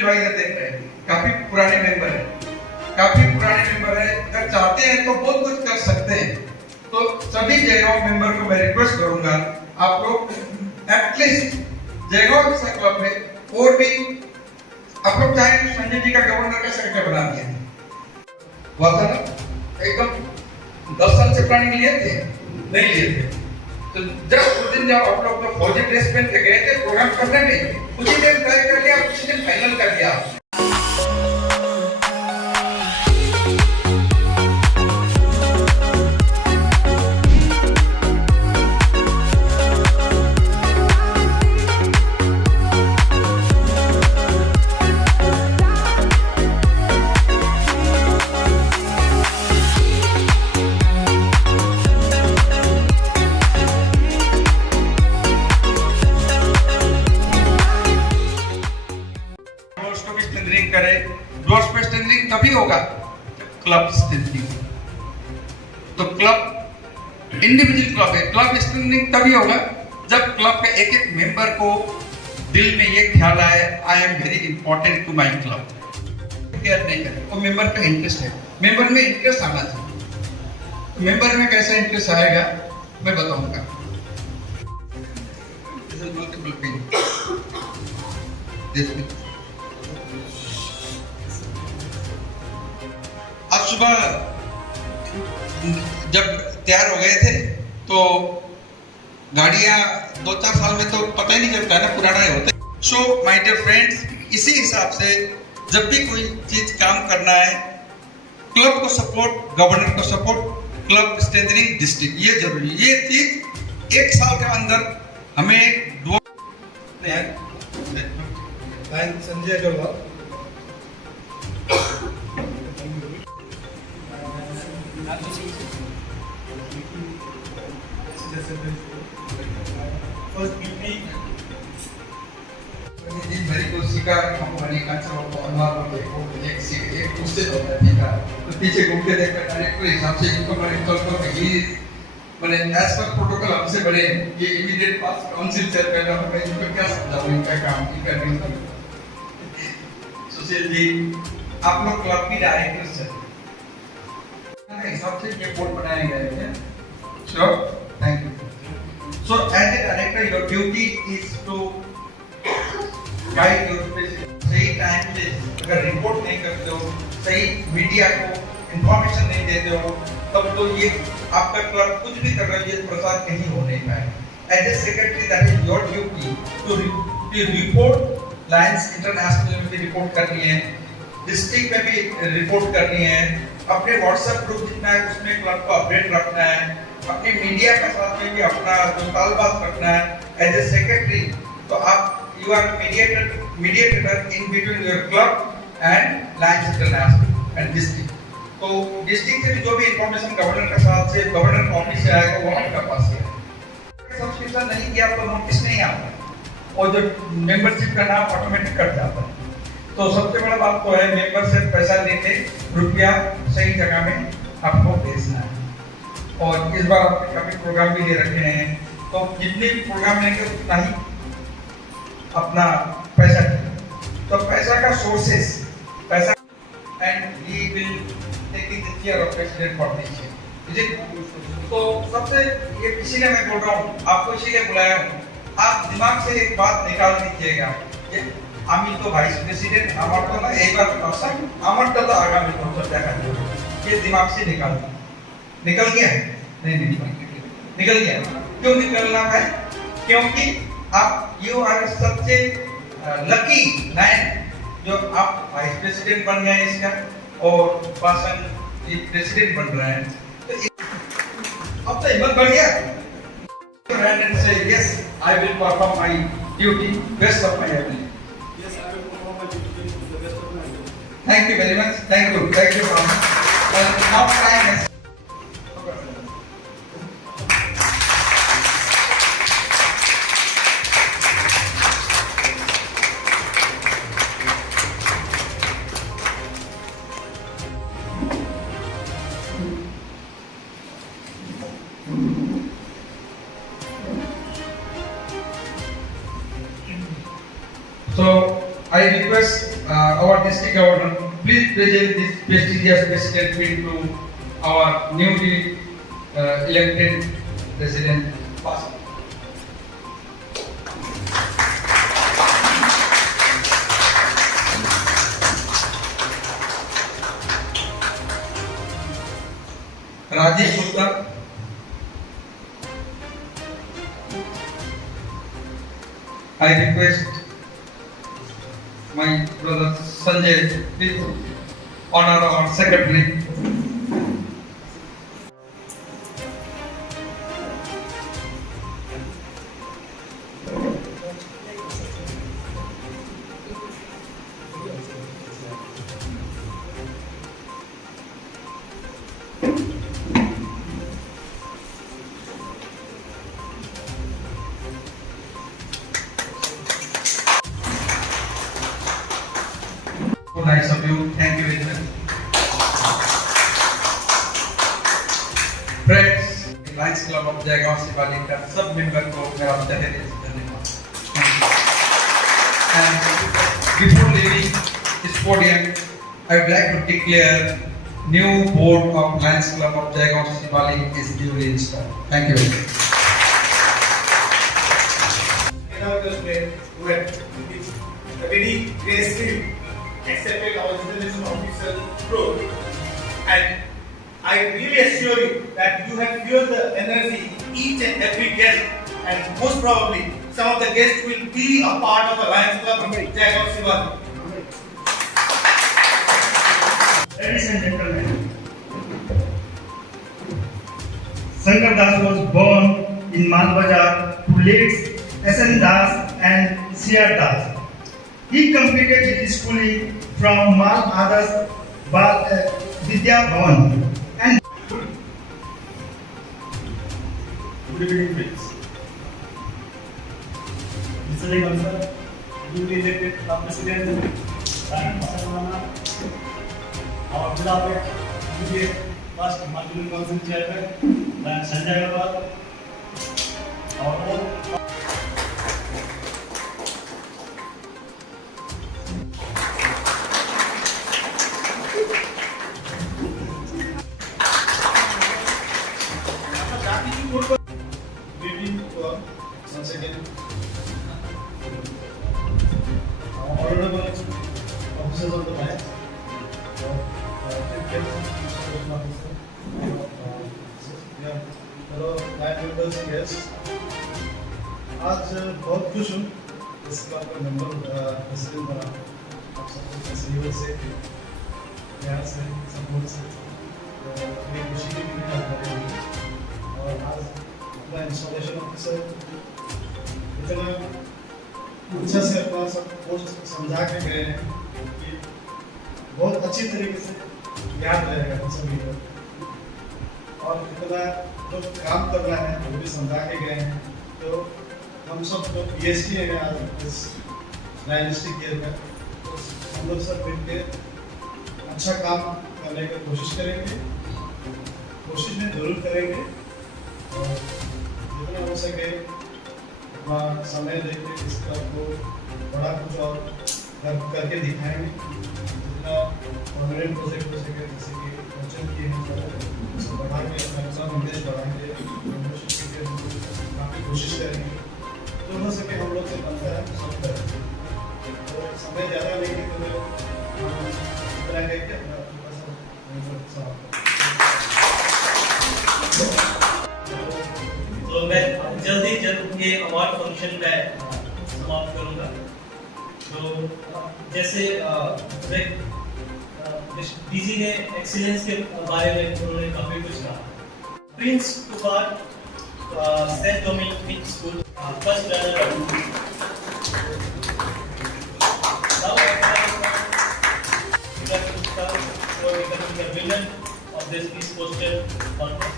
सुनील भाई ने देख रहे हैं, काफी पुराने मेंबर है, अगर चाहते हैं तो बहुत कुछ कर सकते हैं। तो सभी जयगांव मेंबर को मैं रिक्वेस्ट करूंगा, आप लोग एटलीस्ट जयगांव जैसा क्लब में और भी आप लोग चाहे तो संजय जी का गवर्नर का सेक्रेटरी बना दिया हुआ था ना, एकदम 10 साल से प्लानिंग लिए थे, नहीं लिए थे। तो जब उस दिन जब आप लोग तो फौजी ड्रेस पहन के गए थे प्रोग्राम करने में, उसी दिन तय कर लिया, उसी दिन फाइनल कर दिया। करे डोर्स पे स्ट्रेंथनिंग तभी होगा क्लब स्ट्रेंथनिंग। तो क्लब इंडिविजुअल क्लब है, क्लब स्ट्रेंथनिंग तभी होगा जब क्लब के एक एक मेंबर को दिल में ये ख्याल आए, I am very important to my club. Care नहीं करे वो मेंबर का इंटरेस्ट है, मेंबर में इंटरेस्ट आना चाहिए। तो मेंबर में कैसा इंटरेस्ट आएगा मैं बताऊंगा। आज सुबह जब तैयार हो गए थे तो गाड़ियां 2-4 साल में तो पता ही नहीं चलता है ना, पुराना ही होता है। सो माय डियर फ्रेंड्स, इसी हिसाब से जब भी कोई चीज काम करना है, क्लब को सपोर्ट, गवर्नर को सपोर्ट, क्लब स्ट्रेंथनिंग डिस्ट्रिक्ट, ये जरूरी। ये चीज 1 साल के अंदर हमें दो संजय अग्रवाल दिन भरी को शिकार कंपनी का चलो अनुवाद को देखो, एक उससे होता है ठीक है, तो पीछे घूम के देखकर डायरेक्टर हिसाब से इनको मैंने तो ही मैंने एज पर प्रोटोकॉल हमसे बने ये इमीडिएट पास काउंसिल चेयरमैन और मैं इनको क्या समझाऊं इनका काम की करने का। सुशील जी आप लोग क्लब की डायरेक्टर हैं, हिसाब से ये बोर्ड बनाए गए हैं। Sure, thank you. So as a director, your duty is to guide your specific सही टाइम पे अगर रिपोर्ट नहीं करते हो, सही मीडिया को इंफॉर्मेशन नहीं देते हो, तब तो ये आपका क्लब कुछ भी कर रहा है, ये प्रसार कहीं हो नहीं पाएगा। As a secretary, that is your duty to report Lions international में भी रिपोर्ट करनी है, डिस्ट्रिक्ट में भी रिपोर्ट करनी है, अपने व्हाट्सएप ग्रुप जितना है उसमें क्लब को अपडेट रखना है, अपने मीडिया के साथ में भी अपना जो तालबात रखना है। एज ए सेक्रेटरी तो आप you are mediator in between your club and Lions International and district. तो डिस्ट्रिक्ट से भी जो भी इंफॉर्मेशन गवर्नर के साथ से गवर्नर ऑफिस से आएगा वो आपका पास है। सब्सक्रिप्शन नहीं किया तो नोटिस नहीं आता और जो मेंबरशिप का नाम ऑटोमेटिक कट जाता है। तो सबसे बड़ा बात तो है मेंबर से पैसा लेके रुपया सही जगह में आपको भेजना है। और इस बार आपने काफी प्रोग्राम भी ले रखे हैं, तो जितने भी प्रोग्राम लेंगे उतना ही अपना पैसा, तो पैसा का सोर्सेस पैसा and he will taking the care of president for this year. तो सबसे ये इसीलिए मैं बोल रहा हूँ, आपको इसीलिए बुलाया हूँ, आप दिमाग से एक बात निकाल दीजिएगा, আমি তো ভাইস प्रेसिडेंट আমার তো না এইবার পারসন আমারটা তো আগামী বছর দেখা যাবে, ये दिमाग से निकल गया है? नहीं निकल गया। क्यों निकलना है? क्योंकि आप you are such a lucky man जो आप वाइस प्रेसिडेंट बन गए इसका और पर्सन ये प्रेसिडेंट बन रहा है। तो अब तो हिम्मत बढ़ गया and say yes I will perform my duty best of my ability. Yes, I will perform my duty to the best of my ability. Thank you very much. Thank you very much. Now time is so I request our district governor, please present this prestigious president pin to our newly elected president. Rajesh Gupta. I request my brother Sanjay, please honor our secretary. So nice of you. Thank you very much. Friends, Lions Club of Jaigaon शिवाली का सब मेंबर को मेरा तहे दिल से धन्यवाद. And before leaving this podium, I would like to declare new board of Lions Club of Jaigaon Shivali is duly installed. Thank you very much. Who had very gracefully accepted our journalism officer role, and I really assure you that you have felt the energy in each and every guest, and most probably some of the guests will be a part of the Lions Club Jaigaon Shivali. Ladies and gentlemen, Shankar Das was born in Malbazar to late S.N. Das and C.R. Das. He completed his schooling from Mal Adarsh Vidya Bhavan and Good evening, friends. Mr. Jaigaon sir, newly elected President Rani Masarwana, our beloved immediate first Himachal Council Chairman, Sanjay Agarwal, our own once again, honorable officers of the bank, fellow bank members, guests. आज बहुत खुश हूँ इस क्लब का member president बना. आप सबको सहयोग से, प्यार से, सपोर्ट से मेरी खुशी की भी बात और आज अपना इंस्टॉलेशन ऑफिसर इतना अच्छा से अपना सब पोस्ट समझा के गए हैं कि बहुत अच्छी तरीके से याद रहेगा हम सभी को, और इतना जो काम करना है वो भी समझा के गए हैं. तो हम सब जो PhD है आज इस डायनेस्टिक ईयर में, तो हम लोग सब मिलकर अच्छा काम करने की कोशिश करेंगे, कोशिश में जरूर करेंगे और जितना हो सके अपना समय देकर इस क्लब को बड़ा कुछ और करके दिखाएंगे. जितना परमानेंट प्रोजेक्ट हो सके, जैसे कि क्वेश्चन किए हैं उसे बढ़ा के अपना इंटरेस्ट बढ़ाएंगे, काफ़ी कोशिश करेंगे. जो हो सके हम लोग से बनता है सब करेंगे. तो समय ज़्यादा नहीं तो हम इतना करके अपना समाप्त. तो मैं जल्दी ये अवार्ड फंक्शन में समाप्त करूंगा. तो जैसे डीजी ने एक्सीलेंस के बारे में उन्होंने काफी कुछ कहा. Prince Kumar Saint Dominic School first runner for becoming the winner of this Peace Poster contest.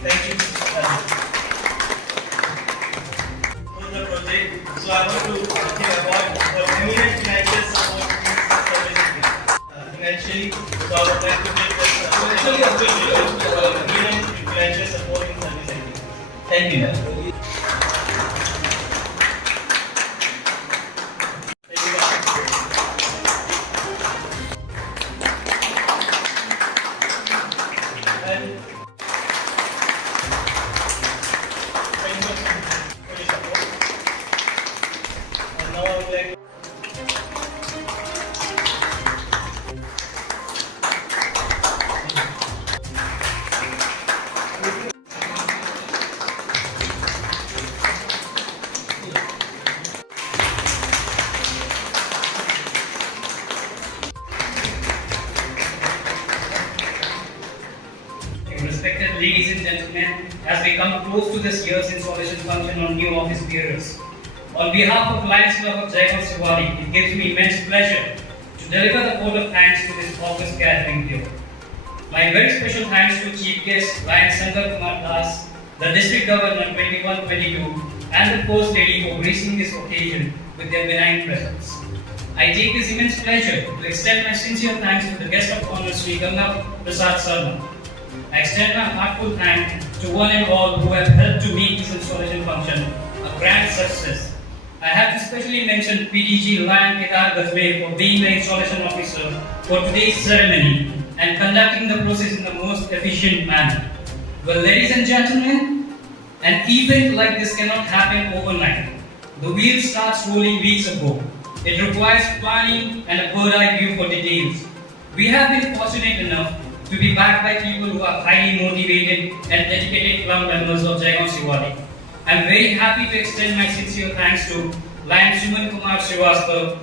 Thank you. especially so I would like to give this financial support in service activities. Thank you. Thank you. And thank you for your support. And now I would like Respected ladies and gentlemen, as we come close to this year's installation function on new office bearers, on behalf of Lions Club of Jaigaon Siwali, it gives me immense pleasure to deliver the vote of thanks to this august gathering here. My very special thanks to Chief Guest Lion Shankar Kumar Das, the District Governor 21-22, and the First Lady for gracing this occasion with their benign presence. I take this immense pleasure to extend my sincere thanks to the guest of honor, Sri Ganga Prasad Sarma. I extend my heartfelt thanks to one and all who have helped to make this installation function a grand success. I have to specially mention PDG Lion Kedar Gazme for being the installation officer for today's ceremony and conducting the process in the most efficient manner. Well, ladies and gentlemen, an event like this cannot happen overnight. The wheel starts rolling weeks ago. It requires planning and a bird's-eye view for details. We have been fortunate enough to be backed by people who are highly motivated and dedicated club members of Jaigaon Siwali. I am very happy to extend my sincere thanks to Lion Suman Kumar Srivastava,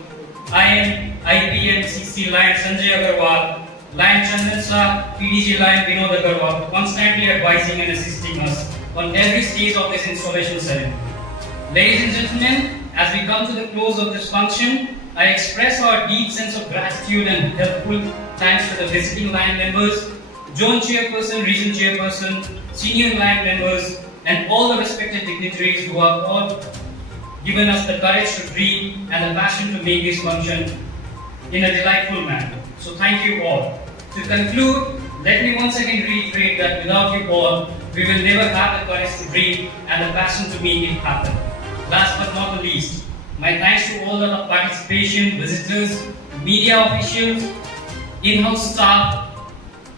IPM 60 Lion Sanjay Agarwal, Lion Chandan Shah, PDG Lion Vinod Agarwal, constantly advising and assisting us on every stage of this installation ceremony. Ladies and gentlemen, as we come to the close of this function, I express our deep sense of gratitude and helpful thanks to the visiting Lion members, Zone Chairperson, Region Chairperson, Senior Lion members, and all the respected dignitaries who have all given us the courage to dream and the passion to make this function in a delightful manner. So thank you all. To conclude, let me once again reiterate that without you all, we will never have the courage to dream and the passion to make it happen. Last but not the least, my thanks to all the participation, visitors, media officials, in-house staff,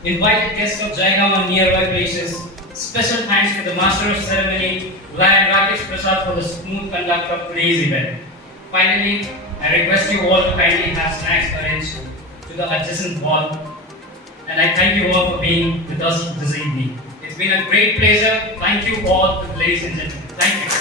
invited guests of Jaigaon and nearby places. Special thanks to the Master of Ceremony, Lion Rakesh Prasad, for the smooth conduct of today's event. Finally, I request you all to kindly have snacks arranged to the adjacent wall. And I thank you all for being with us this evening. It's been a great pleasure. Thank you all, ladies and gentlemen. Thank you.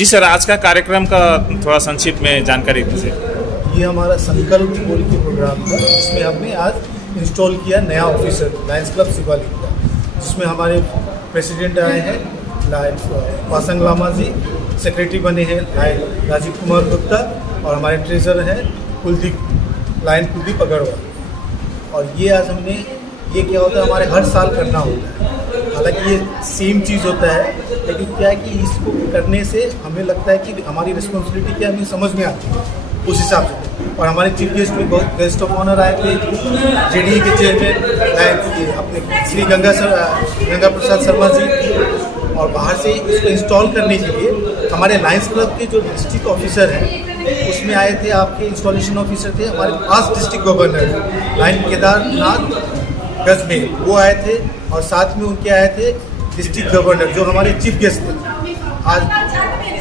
जी sir, आज का कार्यक्रम का थोड़ा संक्षिप्त में जानकारी दीजिए। ये हमारा संकल्प बोल के प्रोग्राम था, जिसमें हमने आज इंस्टॉल किया नया ऑफिसर लायंस क्लब सिवाली का, जिसमें हमारे प्रेसिडेंट आए हैं लायन वासंग लामा जी, सेक्रेटरी बने हैं लायन राजीव कुमार गुप्ता, और हमारे ट्रेजर हैं लायन कुलदीप अग्रवाल। और ये आज हमने ये क्या होता है, हमारे हर साल करना होता है। हालांकि ये सेम चीज़ होता है, लेकिन क्या है कि इसको करने से हमें लगता है कि हमारी रिस्पॉन्सिबिलिटी क्या हमें समझ में आती है उस हिसाब से। और हमारे चीफ गेस्ट में बहुत गेस्ट ऑफ ऑनर आए थे, जेडीए के चेयरमैन अपने श्री गंगा प्रसाद शर्मा जी, और बाहर से इसको इंस्टॉल करने के लिए हमारे लायंस क्लब के जो डिस्ट्रिक्ट ऑफिसर हैं उसमें आए थे, आपके इंस्टॉलेशन ऑफिसर थे हमारे पास district governor lion Kedarnath Gajmer, वो आए थे और साथ में उनके आए थे डिस्ट्रिक्ट गवर्नर जो हमारे चीफ गेस्ट थे। आज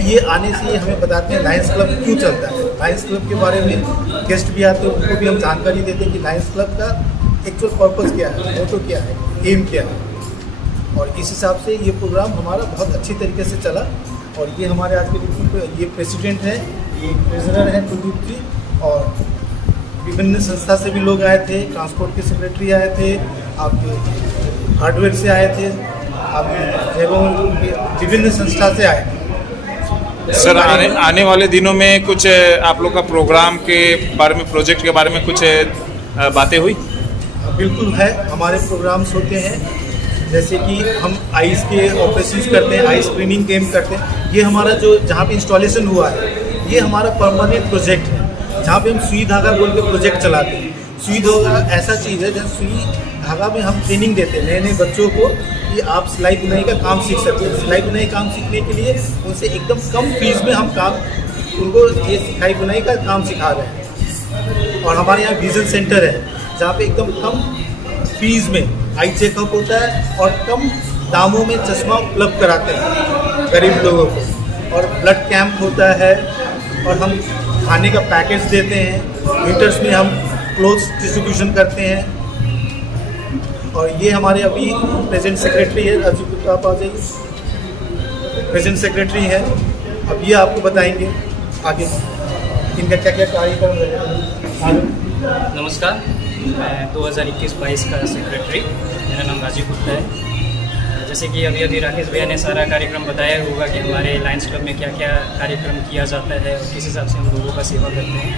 ये आने से ये हमें बताते हैं लायंस क्लब क्यों चलता है, लायंस क्लब के बारे में गेस्ट भी आते हैं, उनको भी हम जानकारी देते हैं कि लायंस क्लब का एक्चुअल पर्पस क्या है, मोटो क्या है, एम क्या है। और इस हिसाब से ये प्रोग्राम हमारा बहुत अच्छी तरीके से चला। और ये हमारे आज के दिन ये प्रेसिडेंट हैं, ये ट्रेजरर हैं कुलदीप जी, और विभिन्न संस्था से भी लोग आए थे, ट्रांसपोर्ट के सेक्रेटरी आए थे, आपके हार्डवेयर से आए थे, आपके विभिन्न संस्था से आए थे। सर आने वाले दिनों में कुछ आप लोग का प्रोग्राम के बारे में, प्रोजेक्ट के बारे में कुछ बातें हुई? बिल्कुल है, हमारे प्रोग्राम्स होते हैं, जैसे कि हम आइस के ऑपरेशंस करते हैं, आइस स्क्रीनिंग गेम करते हैं। ये हमारा जो जहाँ पे इंस्टॉलेशन हुआ है ये हमारा परमानेंट प्रोजेक्ट है, जहाँ पे हम सुई धागा बोल के प्रोजेक्ट चलाते हैं। सुई धागा ऐसा चीज़ है जहाँ सुई धागा में हम ट्रेनिंग देते हैं नए नए बच्चों को कि आप सिलाई बुनाई का काम सीख सकते हैं। सिलाई बुनाई काम सीखने के लिए उनसे एकदम कम फीस में हम काम उनको ये सिलाई बुनाई का काम सिखा रहे हैं। और हमारे यहाँ विजन सेंटर है जहाँ पे एकदम कम फीस में आई चेकअप होता है और कम दामों में चश्मा उपलब्ध कराते हैं गरीब लोगों को। और ब्लड कैंप होता है और हम खाने का पैकेज देते हैं। विंटर्स में हम क्लोथ्स डिस्ट्रीब्यूशन करते हैं। और ये हमारे अभी प्रेजेंट सेक्रेटरी है, राजू गुप्ता, आप आ जाइए, प्रेजेंट सेक्रेटरी है। अब ये आपको बताएंगे आगे इनका क्या क्या कार्यक्रम रहेगा। नमस्कार, मैं 2021-22 का सेक्रेटरी, मेरा नाम राजीव गुप्ता है। जैसे कि अभी राकेश भैया ने सारा कार्यक्रम बताया होगा कि हमारे लायंस क्लब में क्या क्या कार्यक्रम किया जाता है और किस हिसाब से हम लोगों का सेवा करते हैं।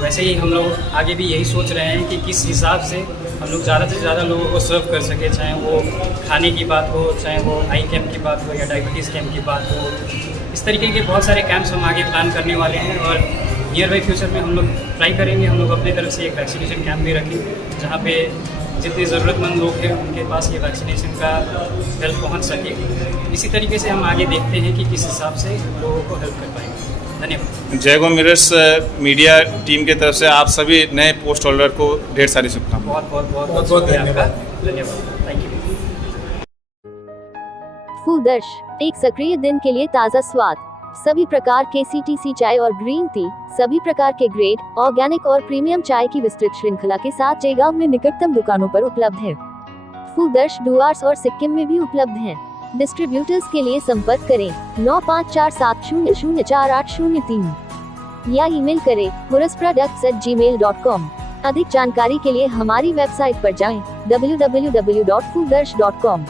वैसे ही हम लोग आगे भी यही सोच रहे हैं कि किस हिसाब से हम लोग ज़्यादा से ज़्यादा लोगों को सर्व कर सके, चाहे वो खाने की बात हो, चाहे वो आई कैंप की बात हो या डायबिटीज़ कैंप की बात हो। इस तरीके के बहुत सारे कैंप्स हम आगे प्लान करने वाले हैं और नियर बाई फ्यूचर में हम लोग ट्राई करेंगे। हम लोग अपनी तरफ से एक वैक्सीनेशन कैंप भी रखेंगे जहाँ पे जितने ज़रूरतमंद लोग हैं उनके पास ये वैक्सीनेशन का हेल्प पहुँच सके। इसी तरीके से हम आगे देखते हैं कि किस हिसाब से लोगों को हेल्प कर पाएंगे। धन्यवाद। जयगो मिरर्स मीडिया टीम की तरफ से आप सभी नए पोस्ट होल्डर को ढेर सारी शुभकामनाएं। बहुत धन्यवाद। Thank you. फूलदर्श, एक सक्रिय दिन के लिए ताज़ा स्वाद, सभी प्रकार के CTC चाय और ग्रीन टी, सभी प्रकार के ग्रेड, ऑर्गेनिक और प्रीमियम चाय की विस्तृत श्रृंखला के साथ जयगांव में निकटतम दुकानों पर उपलब्ध है। फूलदर्श डुआर्स और सिक्किम में भी उपलब्ध हैं। डिस्ट्रीब्यूटर्स के लिए संपर्क करें 9547004803 या ईमेल करें hurusproducts@gmail.com। अधिक जानकारी के लिए हमारी वेबसाइट पर जाएं www.fooldarsh.com।